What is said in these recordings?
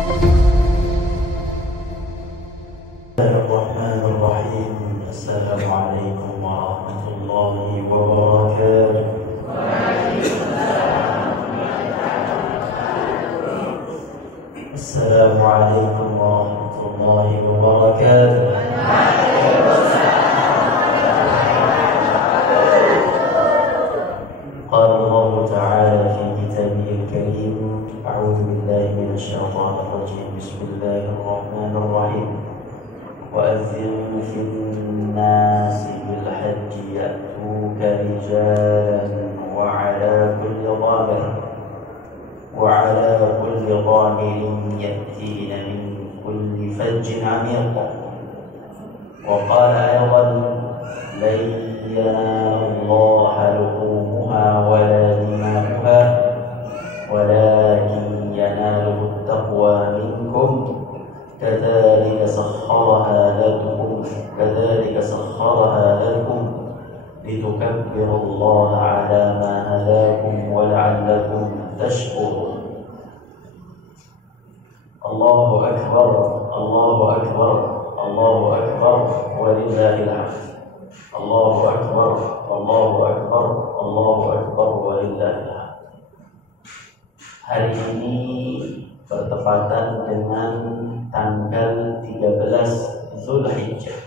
Bismillahirrahmanirrahim. Assalamualaikum warahmatullahi wabarakatuh. Assalamualaikum warahmatullahi wabarakatuh. قال الله تعالى في كتابه الكريم أعوذ بالله من الشيطان الرجيم بسم الله الرحمن الرحيم وأذن في الناس بالحج يأتوك رجالا وعلى كل ضامر يأتين من كل فج عميق وقال أيضا لن ينال الله لحومها ولا دماؤها ولكن يناله التقوى منكم كذلك سخرها لكم لتكبروا الله على ما هداكم ولعلكم تشكرون الله أكبر الله أكبر الله أكبر ولله الحمد الله أكبر الله أكبر الله أكبر ولله الحمد. Hari ini bertepatan dengan tanggal 13 Zulhijjah.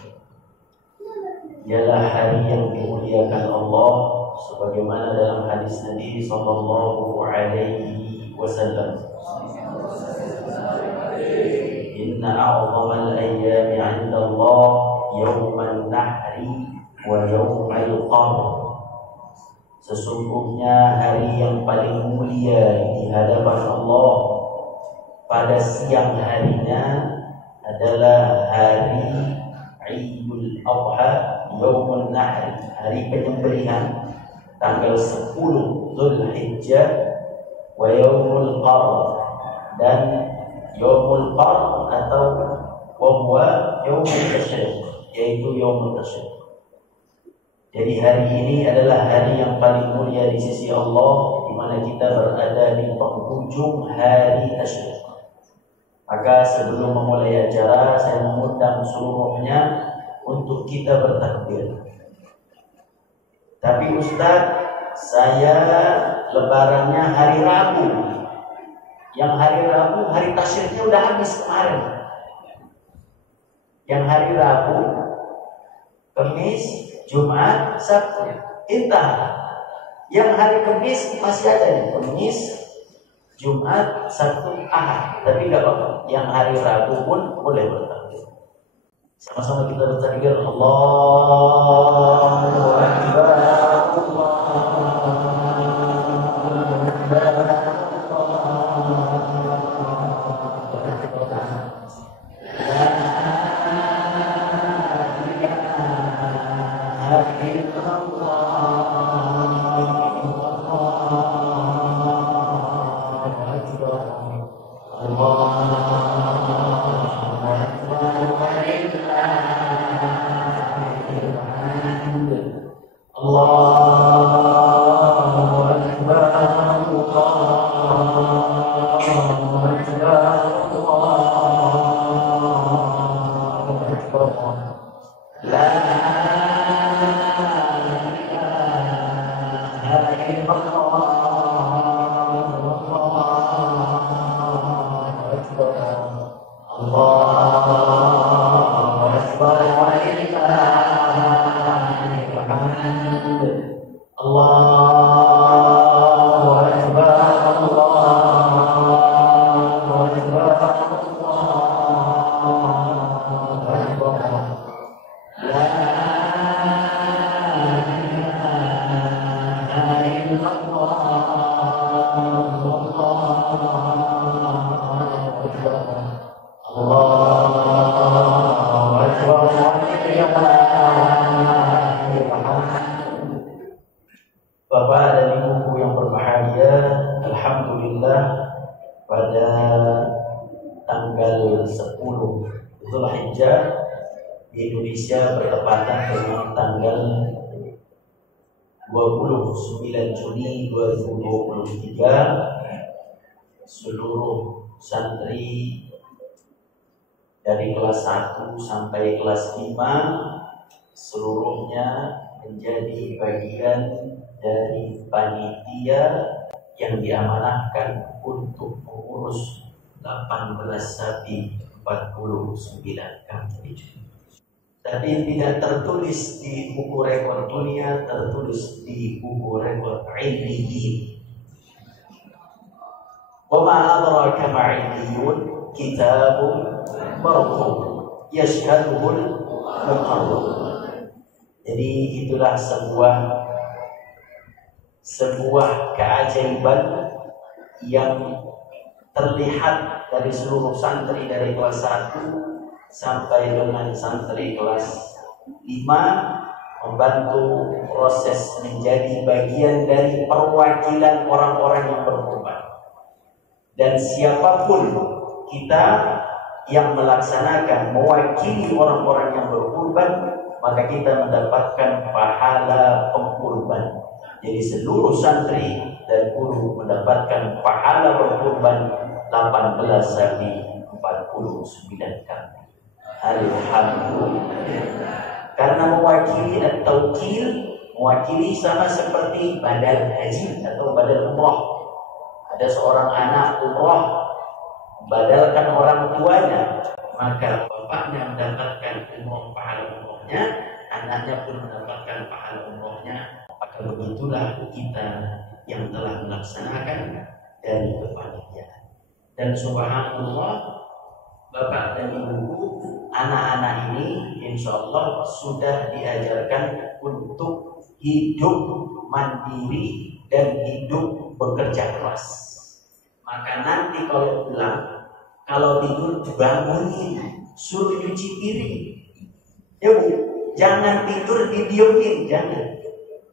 Ialah hari yang dimuliakan Allah sebagaimana dalam hadis Nabi sallallahu alaihi wasallam. Inna a'zamal ayyami 'inda Allah yauman nahri wa yaumal qarr. Sesungguhnya hari yang paling mulia di hadapan Allah pada siang harinya adalah hari Idul Adha, Yaumun Nahr, hari penyembelihan tanggal 10 Zulhijjah, wa Yaumul Qarr, dan Yaumul Qarr atau wa Yaumul Tashriq, yaitu Yaumul Tashriq. Jadi hari ini adalah hari yang paling mulia di sisi Allah, di mana kita berada di penghujung hari Tasyrik. Maka sebelum memulai acara, saya mengundang seluruhnya untuk kita bertakbir. Tapi Ustaz, saya lebarannya hari Rabu. Yang hari Rabu, hari Tasyriknya udah habis kemarin. Yang hari Rabu, Kamis, Jumat, Sabtu, intah. Yang hari Kamis masih ada nih, Kamis, Jumat, Sabtu, Ahad. Tapi enggak apa-apa. Yang hari Rabu pun boleh bertakbir. Sama-sama kita bertakbir. Allahu Akbar. Bapak dan Ibu yang berbahagia, alhamdulillah pada tanggal 10 Zulhijjah di Indonesia bertepatan dengan tanggal 29 Juni 2023, seluruh santri dari kelas 1 sampai kelas 5 seluruhnya menjadi bagian dari panitia yang diamanahkan untuk mengurus 18 sapi 49 kambing. Tapi tidak tertulis di buku rekor dunia, tertulis di buku rekor ilmiyin. Wa ma adraka ma illiyun kitabun marqum yashhaduhul muqarrabun. Jadi itulah sebuah keajaiban yang terlihat dari seluruh santri dari kelas 1 sampai dengan santri kelas 5 membantu proses menjadi bagian dari perwakilan orang-orang yang berkorban. Dan siapapun kita yang melaksanakan mewakili orang-orang yang berkorban, maka kita mendapatkan pahala pengkorban. Jadi seluruh santri dan guru mendapatkan pahala berkorban 18 sapi 49 kambing. Alhamdulillah. Karena mewakili at-tawkil, mewakili sama seperti badal haji atau badal umrah. Ada seorang anak umrah badalkan orang tuanya, maka bapaknya mendapatkan pahala umrahnya, anaknya pun mendapatkan pahala umrahnya. Maka begitulah kita yang telah melaksanakan dari kepanitiaan. Dan subhanallah, Bapak dan Ibu, anak-anak ini insya Allah sudah diajarkan untuk hidup mandiri dan hidup bekerja keras. Maka nanti kalau pulang, kalau tidur dibangunin, suruh cuci piring. Ya Bu, jangan tidur didiemin, jangan.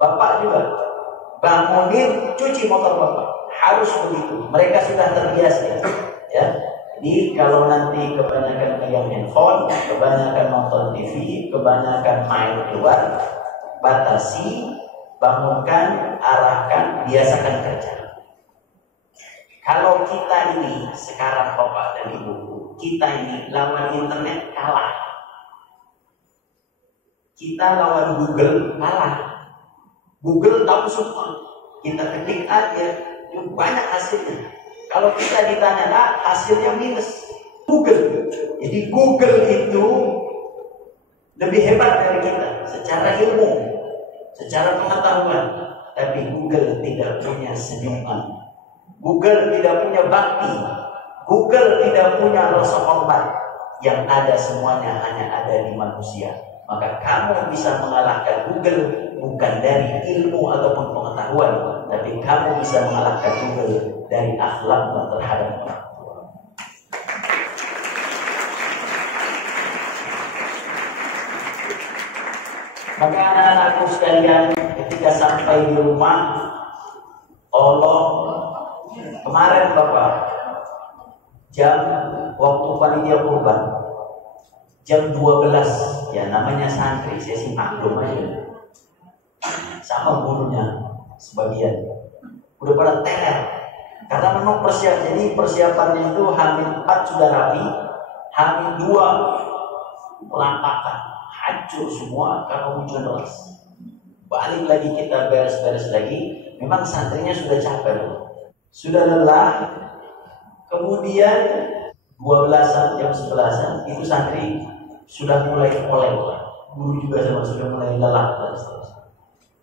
Bapak juga bangunin, cuci motor Bapak. Harus begitu. Mereka sudah terbiasa, ya. Jadi kalau nanti kebanyakan pegang handphone, kebanyakan nonton TV, kebanyakan main keluar, batasi, bangunkan, arahkan, biasakan kerja. Kalau kita ini sekarang Bapak dan Ibu, kita ini lawan internet kalah. Kita lawan Google kalah. Google tahu semua. Kita ketik aja, banyak hasilnya. Kalau kita ditanya hasilnya minus. Google. Jadi Google itu lebih hebat dari kita secara ilmu, secara pengetahuan. Tapi Google tidak punya senyuman. Google tidak punya bakti. Google tidak punya rasa hormat. Yang ada semuanya hanya ada di manusia. Maka kamu bisa mengalahkan Google bukan dari ilmu ataupun pengetahuan, tapi kamu bisa mengalahkan Google dari akhlak terhadap orang tua. Maka anak-anakku sekalian, ketika sampai di rumah, tolong kemarin Bapak jam waktu panitia kurban jam 12, ya namanya santri, saya sih maklum aja. Sama gurunya sebagian udah pada teler karena memang persiapan. Jadi persiapannya itu H-4 sudah rapi, H-2 pelantakan, hancur semua karena hujan deras. Balik lagi kita beres-beres lagi. Memang santrinya sudah capek, sudah lelah. Kemudian 12-an, jam 11-an itu santri sudah mulai oleh, guru juga sama sudah mulai lelah dan seterusnya.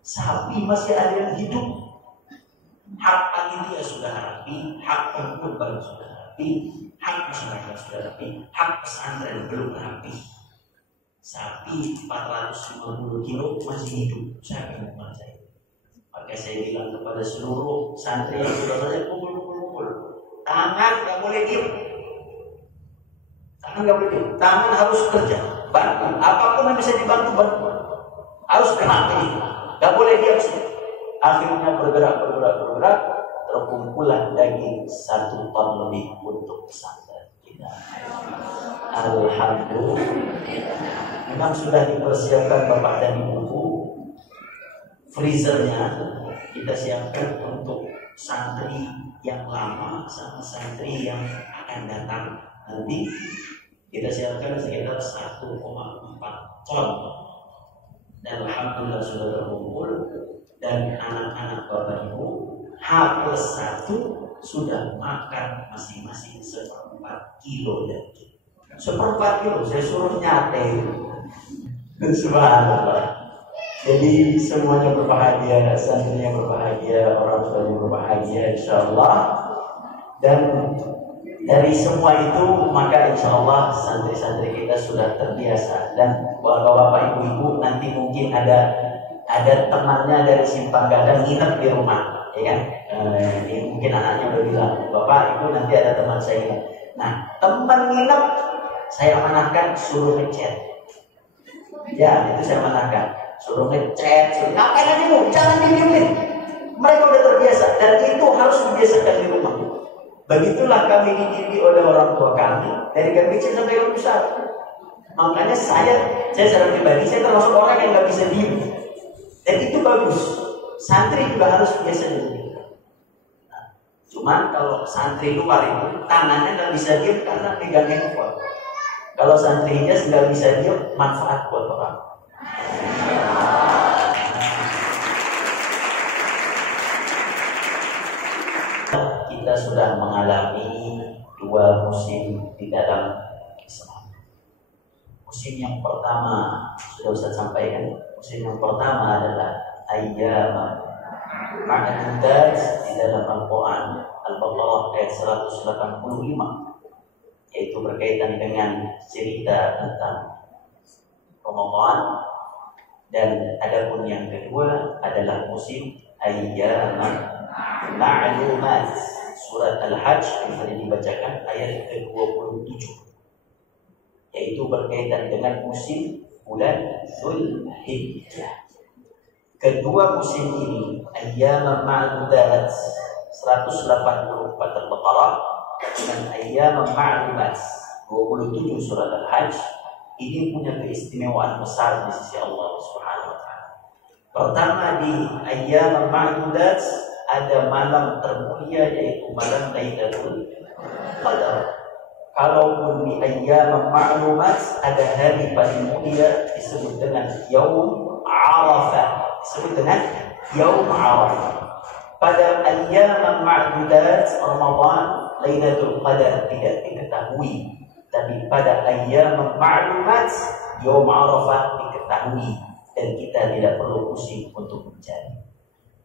Sapi masih ada yang hidup. Hak panitia sudah rapi, hak pengkorban sudah rapi, hak masyarakat sudah rapi, hak pesantren belum rapi. Sapi 450 kilo masih hidup, saya akan menguasai. Maka saya bilang kepada seluruh santri yang sudah selesai, kumpul. Tangan nggak boleh diem. Tangan nggak boleh diem. Tangan harus kerja, bantu. Apapun yang bisa dibantu, bantu. Harus gerak ini. Gak boleh diam sih. Akhirnya bergerak, terkumpulan daging 1 ton lebih untuk pesantren kita. Alhamdulillah. Memang sudah dipersiapkan Bapak dan Ibu. Freezernya kita siapkan untuk santri yang lama sama santri yang akan datang. Nanti kita siapkan sekitar 1,4 ton. Dan alhamdulillah sudah terkumpul, dan anak-anak Bapak Ibu H+1 sudah makan masing-masing 1/4 kilo ya. 1/4 kilo, saya suruh nyate. Subhanallah. Jadi semuanya berbahagia, santrinya berbahagia, orang tuanya berbahagia insyaallah. Dan dari semua itu maka insyaallah santri-santri kita sudah terbiasa. Dan bapak-bapak ibu-ibu nanti mungkin ada temannya dari Simpang Gadang nginep di rumah, ya kan? Ini mungkin anaknya udah bilang, bapak ibu nanti ada teman saya. Nah, teman nginep saya amanahkan suruh ngechat. Ya, itu saya amanahkan. Suruh ngechat, suruh ngapain aja bu, jangan didiemin. Mereka udah terbiasa dan itu harus dibiasakan di rumah. Begitulah kami dididik oleh orang tua kami dari kami kecil sampai kami besar. Makanya saya secara pribadi saya termasuk orang yang nggak bisa diem. Dan itu bagus. Santri juga harus biasa diem. Nah, cuman kalau santri luar itu tangannya nggak bisa diem karena pegang handphone. Kalau santrinya nggak bisa diem, manfaat buat orang. Kita sudah mengalami 2 musim di dalam Islam. Musim yang pertama sudah Ustaz sampaikan. Musim yang pertama adalah ayyam ma'dudat di dalam Al-Quran Al-Baqarah ayat 185, yaitu berkaitan dengan cerita tentang Ramadan. Dan adapun yang kedua adalah musim ayyam ma'lumat, surat Al-Hajj yang tadi dibacakan ayat ke-27, yaitu berkaitan dengan musim bulan Zulhijjah. Kedua musim ini ayyam ma'lumat 184 Al-Baqarah dan ayyam ma'lumat 27 surat Al-Hajj ini punya keistimewaan besar di sisi Allah Subhanahu wa taala. Pertama, di ayyam ma'dudat ada malam termulia yaitu malam Lailatul Qadar. Kalaupun di ayyam ma'lumat ada hari paling mulia disebut dengan Yaum Arafah, disebut dengan Yaum Arafah. Pada ayyam ma'dudat Ramadan Lailatul Qadar tidak diketahui, tapi pada ayyam ma'lumat Yaum Arafah diketahui dan kita tidak perlu pusing untuk mencari.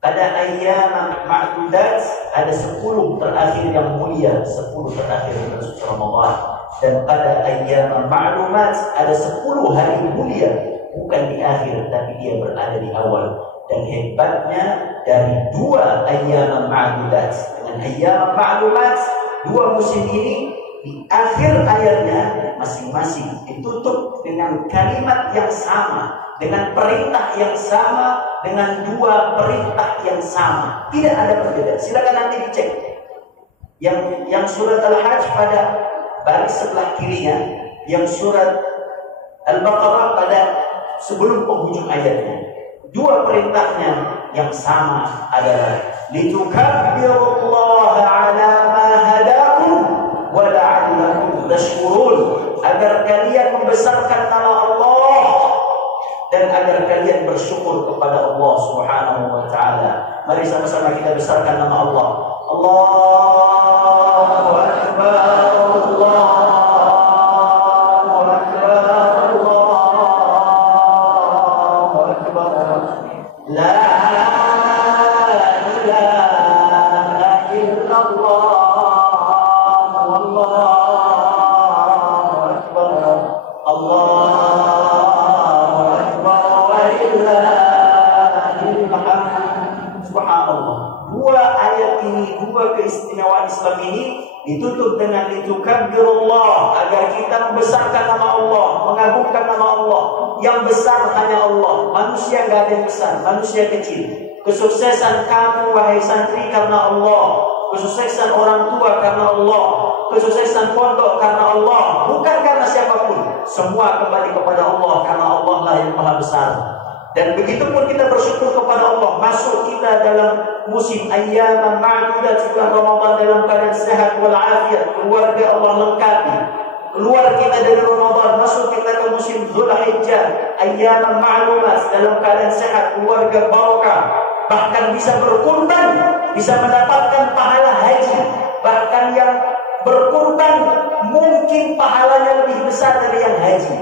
Pada ayyam ma'dudat ada 10 terakhir yang mulia, 10 terakhir bulan suci Ramadan. Dan pada ayyam ma'lumat ada 10 hari mulia, bukan di akhir tapi dia berada di awal. Dan hebatnya dari 2 ayyam ma'dudat dengan ayyam ma'lumat, 2 musim ini di akhir ayatnya masing-masing ditutup dengan kalimat yang sama, dengan perintah yang sama, dengan 2 perintah yang sama. Tidak ada perbedaan. Silakan nanti dicek. Yang surat Al-Hajj pada baris sebelah kirinya, yang surat Al-Baqarah pada sebelum penghujung ayatnya. 2 perintahnya yang sama adalah litukabbirullaha ala ma hadakum wa la'allakum tashkurun, agar kalian membesarkan nama Allah dan agar kalian bersyukur kepada Allah Subhanahu wa taala. Mari sama-sama kita besarkan nama Allah. Allahu akbar, Allahu akbar, Allahu akbar. La ilaha illallah, wallahu akbar. Allah Subhanallah. 2 ayat ini, 2 keistimewaan Islam ini ditutup dengan litukabbirullah, agar kita membesarkan nama Allah, mengagungkan nama Allah. Yang besar hanya Allah. Manusia gak ada yang besar, manusia kecil. Kesuksesan kamu wahai santri karena Allah, kesuksesan orang tua karena Allah, kesuksesan pondok karena Allah, bukan karena siapapun. Semua kembali kepada Allah, karena Allah lah yang maha besar. Dan begitu pun kita bersyukur kepada Allah, masuk kita dalam musim ayyaman ma'dudat bulan Ramadan dalam keadaan sehat walafiat, keluarga Allah lengkapi. Keluar kita dari Ramadan, masuk kita ke musim Dzulhijjah, ayyaman ma'lumat dalam keadaan sehat, keluarga barakah, bahkan bisa berkurban, bisa mendapatkan pahala haji. Bahkan yang berkurban mungkin pahalanya lebih besar dari yang haji.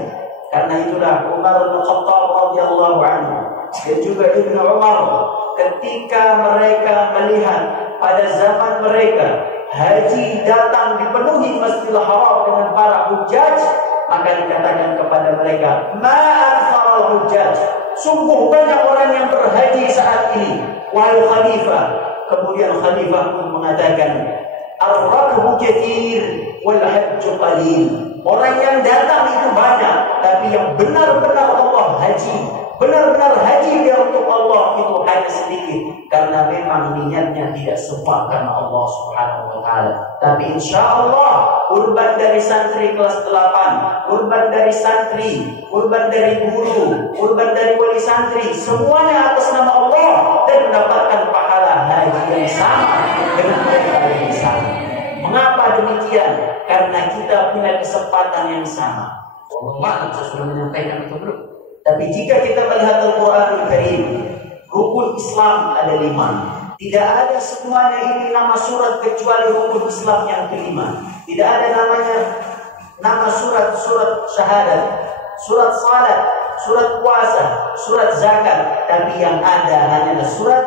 Karena itulah Umar bin Khattab radhiyallahu anhu dan juga Ibnu Umar ketika mereka melihat pada zaman mereka haji datang dipenuhi Masjidil Haram dengan para hujjaj, maka dikatakan kepada mereka, ma'aktsarul hujjaj, sungguh banyak orang yang berhaji saat ini, wahai khalifah. Kemudian khalifah pun mengatakan, ar-rakbu katsir wal hajju qalil. Orang yang datang itu banyak, tapi yang benar-benar Allah haji, benar-benar haji dia untuk Allah itu hanya sedikit, karena memang niatnya tidak semua karena Allah Subhanahu wa taala. Tapi insyaallah kurban dari santri kelas 8, kurban dari santri, kurban dari guru, kurban dari wali santri, semuanya atas nama Allah dan mendapatkan pahala haji yang sama dengan mereka yang sama. Mengapa demikian? Karena kita punya kesempatan yang sama. Wallahu saya sudah menyampaikan itu belum? Tapi jika kita melihat Al-Quranul Karim, rukun Islam ada 5. Tidak ada semuanya ini nama surat kecuali rukun Islam yang kelima. Tidak ada namanya nama surat syahadat, surat salat, surat puasa, surat zakat. Tapi yang ada hanya surat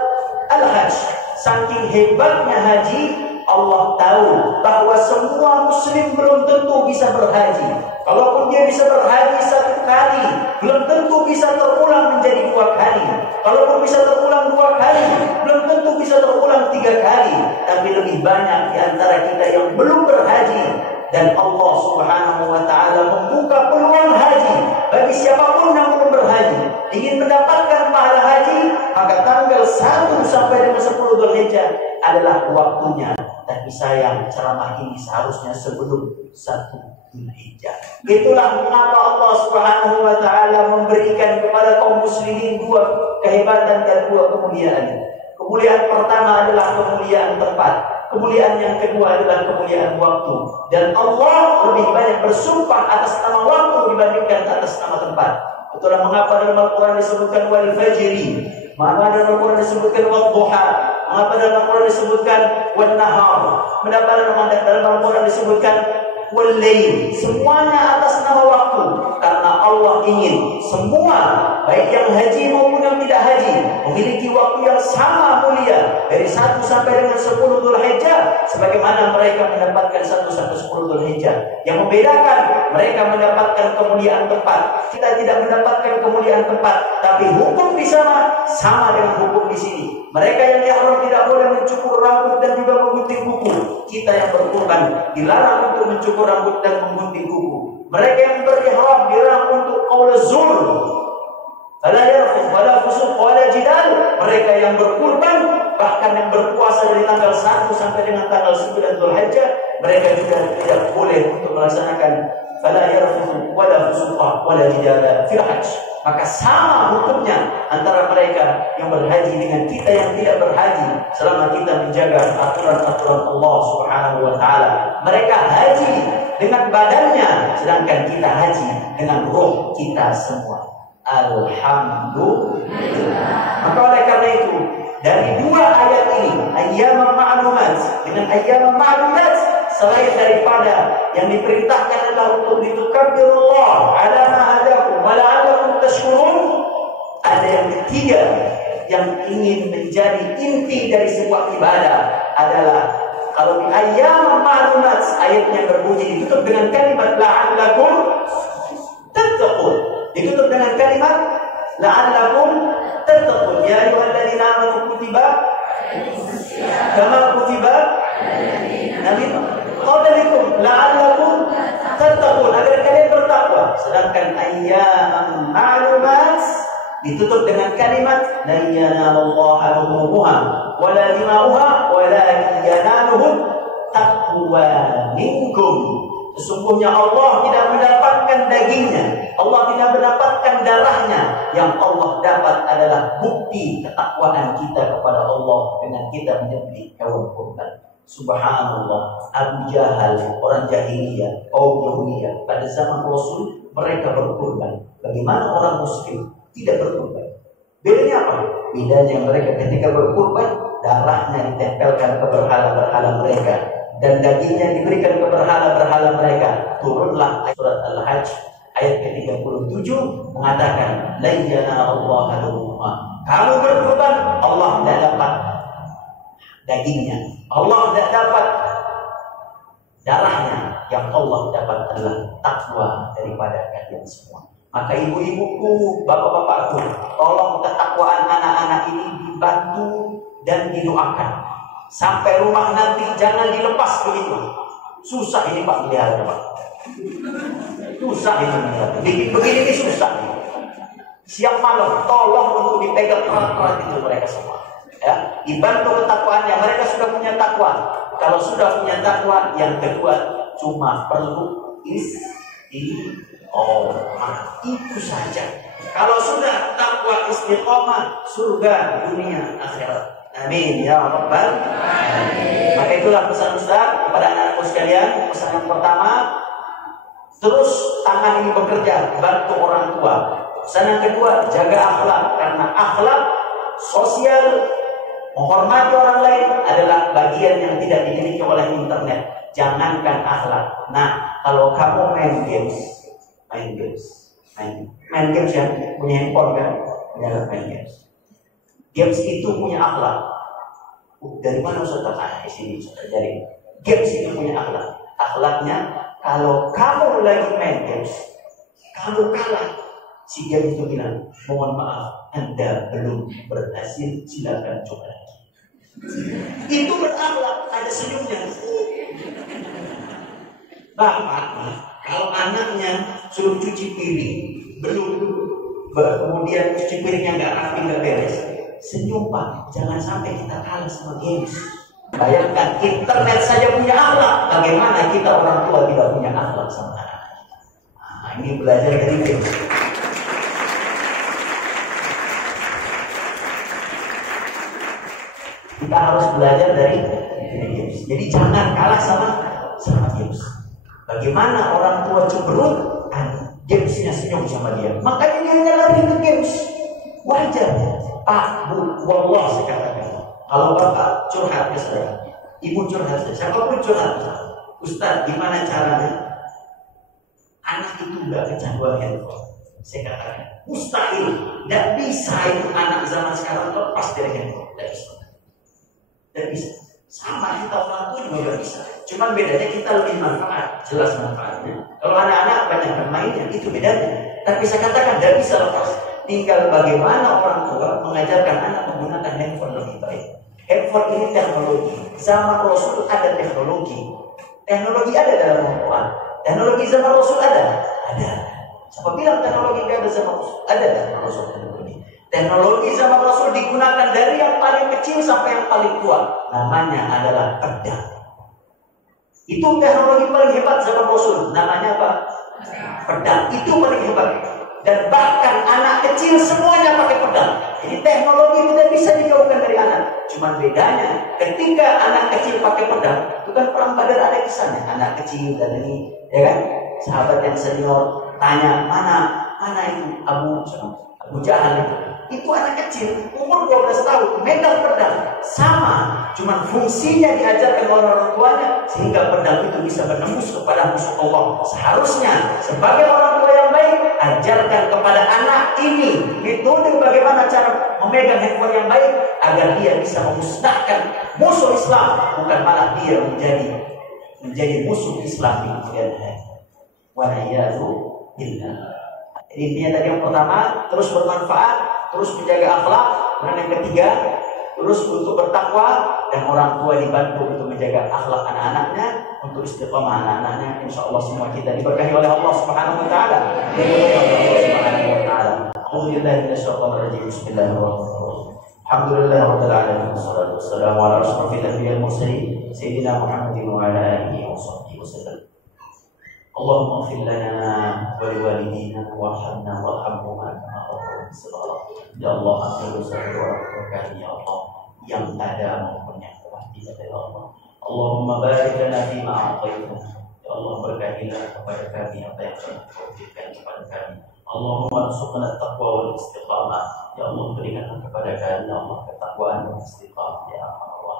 Al-Hajj. Saking hebatnya haji, Allah tahu bahwa semua muslim belum tentu bisa berhaji. Kalaupun dia bisa berhaji 1 kali, belum tentu bisa terulang menjadi 2 kali. Kalaupun bisa terulang 2 kali, belum tentu bisa terulang 3 kali. Tapi lebih banyak di antara kita yang belum berhaji. Dan Allah Subhanahu wa ta'ala membuka peluang haji bagi siapapun yang belum berhaji, ingin mendapatkan pahala haji, maka tanggal 1 sampai dengan 10 Dzulhijjah adalah waktunya. Tapi sayang, ceramah ini seharusnya sebelum 1 Dzulhijjah. Itulah mengapa Allah Subhanahu wa ta'ala memberikan kepada kaum muslimin 2 kehebatan dan 2 kemuliaan. Kemuliaan pertama adalah kemuliaan tempat. Kemuliaan yang kedua adalah kemuliaan waktu. Dan Allah lebih banyak bersumpah atas nama waktu dibandingkan atas nama tempat. Itulah mengapa dalam Al-Quran disebutkan wal fajri, mengapa dalam Al-Quran disebutkan wal duha, mengapa dalam Al-Quran disebutkan wal nahar, mengapa dalam Al-Quran disebutkan wal lail. Semuanya atas nama waktu, karena Allah ingin semua, baik yang haji maupun yang tidak haji, memiliki waktu yang sama mulia dari 1 sampai dengan 10 Dzulhijjah, sebagaimana mereka mendapatkan 1 sampai 10 Dzulhijjah. Yang membedakan, mereka mendapatkan kemuliaan tempat, kita tidak mendapatkan kemuliaan tempat, tapi hukum di sana sama dengan hukum di sini. Mereka yang ihram tidak boleh mencukur rambut dan juga menggunting kuku. Kita yang berkurban dilarang untuk mencukur rambut dan menggunting kuku. Mereka yang berihram dilarang untuk qaul zur, fala yarfuth wala fusuq wala jidal. Mereka yang berkurban, bahkan yang berpuasa dari tanggal 1 sampai dengan tanggal 9 Dzulhijjah, mereka juga tidak boleh untuk melaksanakan fala yarfuth wala fusuq wala jidal fil hajj. Maka sama hukumnya antara mereka yang berhaji dengan kita yang tidak berhaji, selama kita menjaga aturan-aturan Allah Subhanahu wa ta'ala. Mereka haji dengan badannya, sedangkan kita haji dengan roh kita semua. Alhamdulillah. Maka oleh karena itu, dari 2 ayat ini, ayyaman ma'lumat dengan ayyaman ma'lumat, selain daripada yang diperintahkan adalah untuk ditukabbirullah ala ma hadakum wa la'allakum tashkurun, ada yang ketiga yang ingin menjadi inti dari sebuah ibadah adalah kalau di ayyaman ma'lumat ayatnya berbunyi ditutup dengan kalimat la'allakum tattaqun, ditutup dengan kalimat la'allakum tattaqun. Ya ayyuhalladzina amanu kutiba kama kutiba nabi qablikum la'allakum tattaqun, agar kalian bertakwa. Sedangkan ayyaman ma'lumat ditutup dengan kalimat la yanalallaha luhumuha wala dima'uha walakin yanaluhu taqwa minkum. Sesungguhnya Allah tidak mendapatkan mendapatkan dagingnya, Allah tidak mendapatkan darahnya. Yang Allah dapat adalah bukti ketakwaan kita kepada Allah dengan kita menyembelih hewan kurban. Subhanallah, Abu Jahal, orang jahiliyah, kaum Yahudi pada zaman Rasul mereka berkurban. Bagaimana orang Muslim tidak berkurban? Bedanya apa? Bedanya mereka ketika berkurban, darahnya ditempelkan ke berhala-berhala mereka dan dagingnya diberikan ke berhala-berhala mereka. Turunlah surat Al-Hajj ayat ke-37 mengatakan, la ilaha illallah. Kamu berkurban, Allah tidak dapat dagingnya, Allah tidak dapat darahnya. Yang Allah dapat adalah takwa daripada kalian semua. Maka ibu-ibuku, bapak-bapakku, tolong ketakwaan anak-anak ini dibantu dan didoakan. Sampai rumah nanti jangan dilepas begitu. Susah ini Pak melihatnya Pak. Susah ini melihatnya. Begini ini susah. Siang malam tolong untuk dipegang erat-erat itu mereka semua. Ya, dibantu ketakwaannya. Mereka sudah punya takwa. Kalau sudah punya takwa, yang kedua cuma perlu istiqomah. Itu saja. Kalau sudah takwa istiqomah, surga dunia akhirat. Amin ya rabbal alamin. Maka itulah pesan Ustaz kepada anak-anakku sekalian. Pesan yang pertama, terus tangan ini bekerja, bantu orang tua. Pesan yang kedua, jaga akhlak, karena akhlak sosial, menghormati orang lain adalah bagian yang tidak dimiliki oleh internet. Jangankan akhlak. Nah, kalau kamu main games yang punya handphone kan, jangan main games. Games itu punya akhlak. Dari mana Ustaz? Di sini Ustaz ajarin. Games itu punya akhlak. Akhlaknya, kalau kamu lagi main games, kalau kalah, si game itu bilang, mohon maaf, Anda belum berhasil, silakan coba lagi. Itu berakhlak, ada senyumnya. Bapak, kalau anaknya suruh cuci piring, belum, kemudian cuci piringnya nggak rapi, nggak beres, senyum Pak, jangan sampai kita kalah sama games. Bayangkan, internet saja punya akhlak, bagaimana kita orang tua tidak punya akhlak sama anak? Nah, ini belajar dari games. Kita harus belajar dari games. Jadi jangan kalah sama games. Bagaimana orang tua cemberut, gamesnya senyum sama dia, makanya dia hanya lari ke games. Wajar. Pak, Bu, wallah saya katakan, kalau bapak curhat ke saya, ibu curhat ke saya, siapapun curhat ke saya, Ustaz, gimana caranya anak itu gak kecanduan handphone? Saya katakan, mustahil, gak bisa itu anak zaman sekarang lepas dari handphone, gak bisa. Gak bisa. Sama kita orang tua juga gak bisa. Cuman bedanya kita lebih manfaat, jelas manfaatnya. Kalau anak-anak banyak bermainnya, itu bedanya. Tapi saya katakan gak bisa lepas. Tinggal bagaimana orang tua mengajarkan anak menggunakan handphone lebih baik. Handphone ini teknologi. Zaman Rasul ada teknologi. Teknologi ada dalam Al-Quran. Teknologi zaman Rasul ada. Siapa bilang teknologi tidak ada zaman Rasul? Ada dalam Rasul teknologi. Teknologi zaman Rasul digunakan dari yang paling kecil sampai yang paling tua. Namanya adalah pedang. Itu teknologi paling hebat zaman Rasul. Namanya apa? Pedang. Itu paling hebat. Dan bahkan anak kecil semuanya pakai pedang. Jadi teknologi tidak bisa dijauhkan dari anak. Cuma bedanya ketika anak kecil pakai pedang, itu kan perang Badar ada kisahnya. Anak kecil dan ini, ya kan? Sahabat yang senior tanya, mana itu Abu Jahal itu. Itu anak kecil, umur 12 tahun, megang pedang. Sama, cuma fungsinya diajarkan oleh orang tuanya, sehingga pedang itu bisa menembus kepada musuh Allah. Seharusnya, sebagai orang tua yang baik, ajarkan kepada anak ini metode bagaimana cara memegang handphone yang baik, agar dia bisa memusnahkan musuh Islam, bukan malah dia menjadi musuh Islam di kemudian hari. Waliyadu billah. Jadi intinya tadi yang pertama, terus bermanfaat, terus menjaga akhlak, dan yang ketiga, terus untuk bertakwa, dan orang tua dibantu untuk menjaga akhlak anak-anaknya, untuk istiqamah anak-anaknya. Insya Allah semua kita diberkahi oleh Allah Subhanahu Wa Taala. Bismillahirrahmanirrahim. Alhamdulillahirabbil alamin. Wassalatu wassalamu ala asyrofil anbiya'i wal mursalin sayyidina Muhammadin wa ala alihi wa sahbihi wasallam. اللهم اغفر لنا ولوالدينا وارحمنا وارحمهما كما ربونا صغارا. Ya Allah, ampuni dosa orang tua kami, ya Allah, yang ada maupun yang telah tidak ada, ya Allah. Allahumma barik lana fima a'taitana. Ya Allah, berkahilah kepada kami apa yang telah Kau berikan kepada kami. Allahumma arzuqna taqwa wal istiqamah. Ya Allah, berikan kepada kami, ya Allah, ketakwaan dan istiqamah, ya Allah.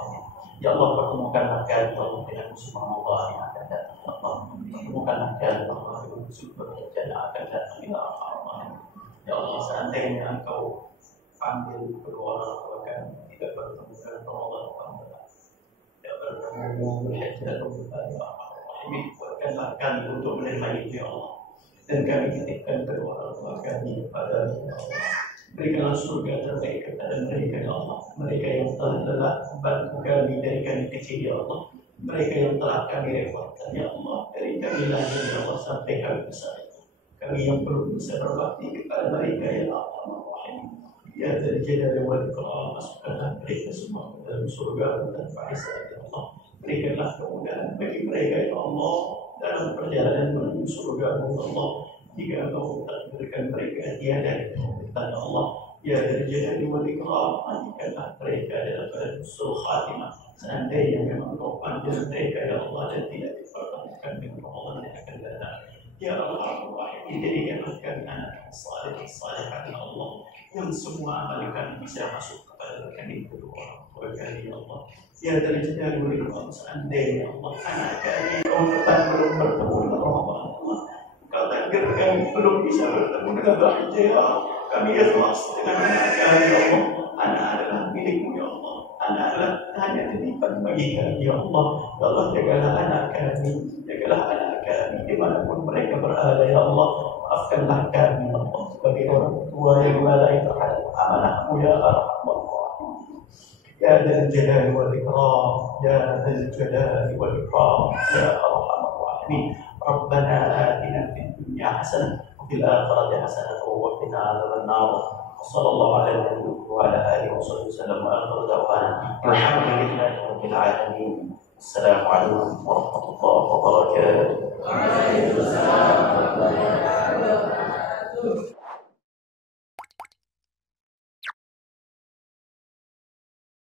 Ya Allah, pertemukanlah kami, ya Allah, dengan musim Ramadan yang akan datang, ya Allah. Pertemukanlah kami, ya Allah, dengan musim berjalan yang akan datang, ya Allah. Ya Allah, seandainya Engkau panggil kedua orang tua kami tidak bertemu dengan Ramadan, tidak bertemu berhajat atau bertanya, ya Allah, ini buatkanlah kami untuk menerima itu, ya Allah. Dan kami titipkan kedua orang tua kami kepada, ya Allah. Berikanlah surga terbaik kepada mereka, ya Allah. Mereka yang telah membantu kami dari kami kecil, ya Allah. Mereka yang telah kami repotkan, ya Allah. Dari kami lahir, ya Allah, sampai kami besar. Kami yang perlu bisa berbakti kepada mereka, ya Allah. Ya dari jalal wal ikram, masukkanlah mereka semua ke dalam surga tanpa hisab, ya Allah. Berikanlah kemudahan bagi mereka, ya Allah, dalam perjalanan menuju surga, ya Allah. Jika Engkau takdirkan mereka tiada kesulitan, ya Allah, ya dari jalal wal ikram, mandikanlah mereka dalam keadaan husnul khatimah. Seandainya memang Engkau panggil mereka, ya Allah, dan tidak dipertemukan dengan Ramadan yang akan datang, ya Allah, jadikanlah kami anak saleh salehah, ya Allah, yang semua amal kami bisa masuk kepada kami kedua orang tua kami, ya Allah. Ya dari jalal wal ikram, seandainya, ya Allah, anak kami Kau belum bertemu dengan Ramadan, Allah, Kau takdirkan belum bisa bertemu dengan Bahijah, ya Allah. Kami ikhlas dengan anak kami, ya Allah. Anak adalah milikmu, ya Allah. Anak adalah hanya titipan bagi kami, ya Allah. Ya Allah, jagalah anak kami, jagalah anak kami dimanapun mereka berada, ya Allah. Maafkanlah kami, ya Allah, sebagai orang tua yang lalai terhadap amanahmu, ya Arhamar Rahimin. Ya Dzal Jalali wal Ikram, ya Dzal Jalali wal Ikram, ya Arhamar Rahimin. Rabbana atina fid dunya hasanah wa fil akhirati hasanah wa qina adzabannar. Sallallahu alaihi wa ala alihi wa sallam wa akhiru da'wana alhamdulillahi rabbil alamin. Assalamualaikum warahmatullahi wabarakatuh. Waalaikumsalam warahmatullahi wabarakatuh.